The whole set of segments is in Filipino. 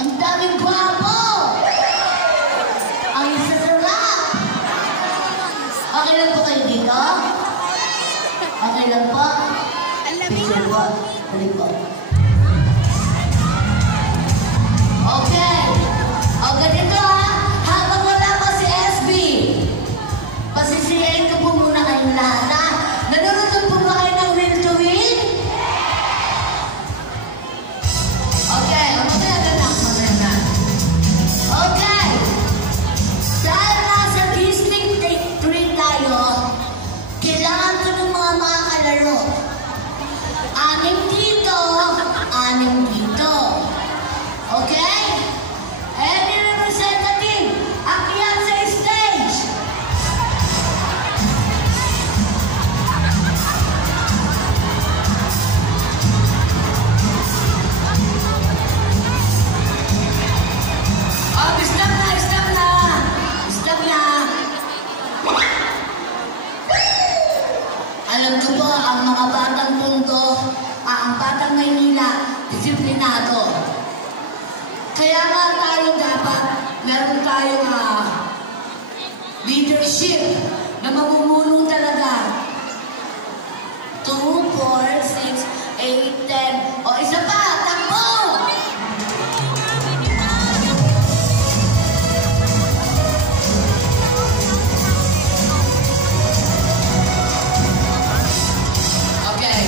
Ang daming gwapo! Ang sasarap! Okay lang po kayo dito? Okay lang po? Picture po. Balik po. Okay. O ganito ha. Habang wala pa si SB, pasisirain ko po muna kayong lahat ha. Nanonood po ba kayo ng Will to Win? Okay. Mamaya na. Okay. Dahil nasa District 3 tayo, kailangan ko ng mga kalaro. 6 dito, 6 dito. Okay? Every representative, akyat sa stage. Oh, stop na. Stop na. Alam ko po, ang mga batang mundo, ang batang Maynila, disiplinado. Kaya nga tayo dapat, meron tayong leadership na mamumulong talaga. 2, 4, 6, 8, 10. O, isa pa, takbo! Okay.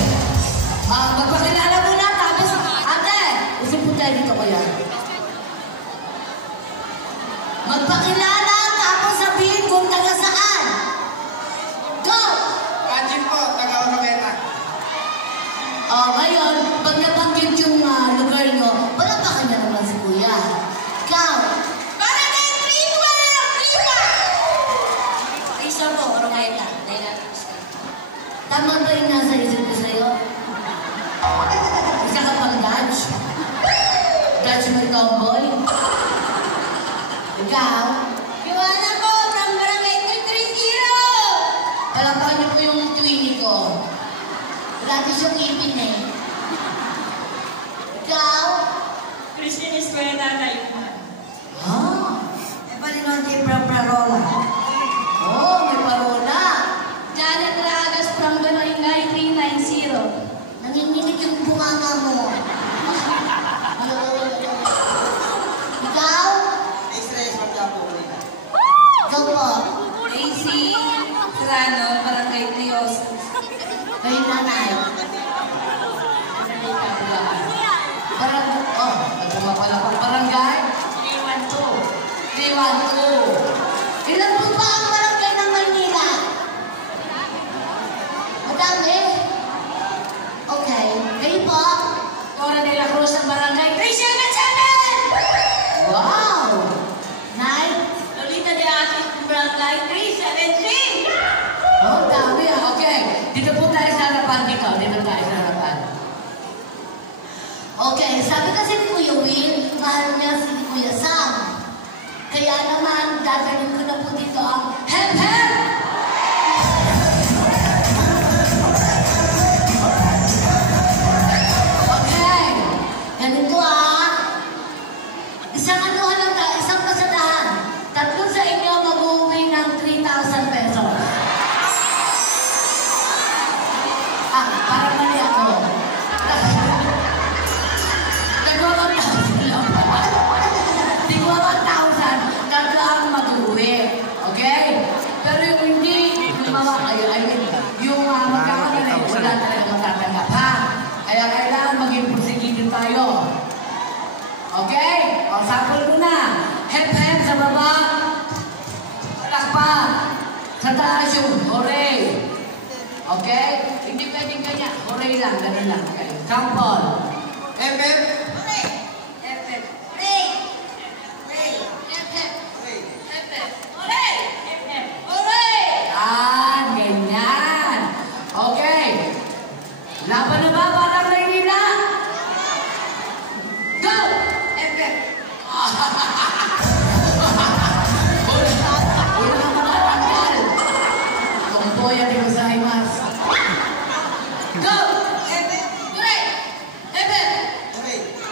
Magpakilala muna, tapos, ate, usap po tayo dito ko yan. Magpakilala, tapos sabihin kung taga saan. Go! Rajin po, taga-Orobeta. Ngayon, pag nabanggit yung lugar nyo, palapakan na naman si Kuya. Ikaw. Barangay Prima! Isa po, Orobeta. Tama ba yung nasa isip ko sa'yo? Isa ka pang Dutch? Dutch mo tomboy? Ikaw? Joanna po, from Barangay 330! Palapakan niyo po yung twinnie ko. Gratis yung ipin eh. Ikaw? Christine Escuela, Taiwan. Eh, pa rin natin prarola. Oh, may parola. Janet Ragas from Barangay 390. Nanginginig yung bunganga mo. Ikaw? Israel, magkabo ko nila. Ikaw po. Daisy Serrano, Barangay Trios. Kayo nanay. Nagmapala pang barangay? 312. 312. Ilan po ba ang barangay ng Maynila? Madami? Okay. Kayo po? Cora de la Cruz ng Barangay 377! Wow! Nay? Lolita de Asis ng Barangay 373! Oh, dami ah. Okay. Dito po tayo sa harapan dito. Dito tayo sa harapan. Okay. Sabi kasi ni Kuya Will, mahal niya si Kuya Sam. Kaya naman, gagawin ko na po dito ang hem-hem! Okay. Ganito isang pasadahan. 3 sa inyo mag-uwi ng 3,000 pesos. Parang mali ako. Tigwa 1,000 lang. Tigwa 1,000, 3 ang mag-uwi. Okay? Pero yung hindi, yung magkakaroon wala talaga matatanggap, ha? Kaya kailangan maging prosecuted tayo. Okay? O, sample ko na. Hep-hep sa baba. Palakpak. Sa taas yung hooray. Okay? Hindi pwedeng ganyan. Hooray lang. Ganun lang. Okay? Sample. Hep-hep. Hooray! Hep-hep. Hooray! Hooray! Hep-hep. Hep-hep. Hooray! Hep-hep. Hooray! Yan. Ganyan. Okay. Laban na ba, Batang Maynila? Go! Hep-hep. Wala ka matatanggal. Tomboy at gozaimasu. Go! Hep-hep. Hooray! Hep-hep. Hooray!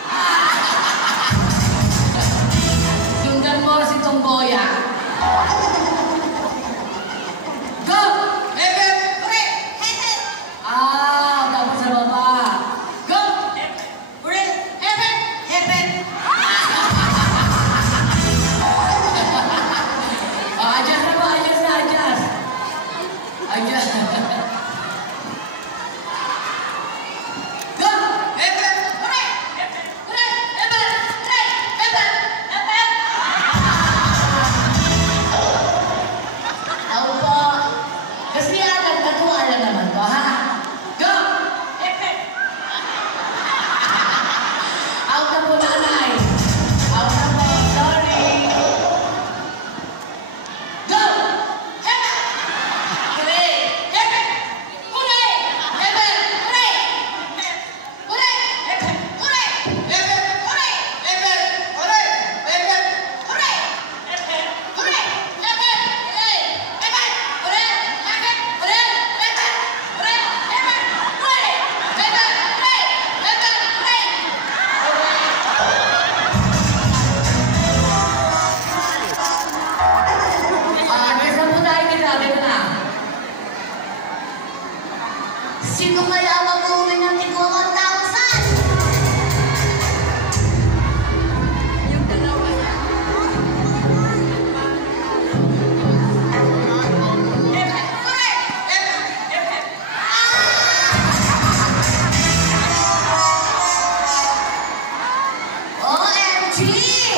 Archie!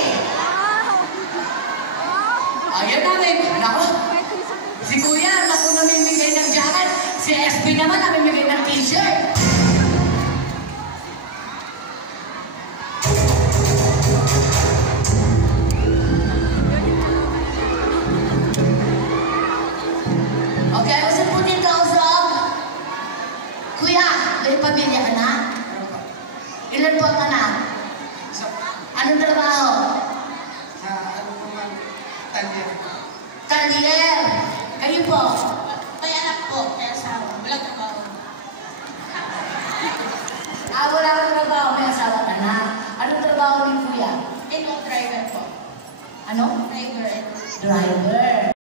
Ayan namin. Nako. Si Kuya, naku namimigay ng jacket. Si SB naman namimigay ng t-shirt. Okay, usap po dito, usap. Kuya, may pamilya ka na? Ano po? Ilan po ang anak? Sa, Anong trabaho? sa ano po man, Tangier. Talyer. Kayo po? May anak po, may asawa. Walang trabaho. Wala kang trabaho, may asawa ka na. Anong trabaho ni Kuya? Driver po. Ano? Driver. Driver.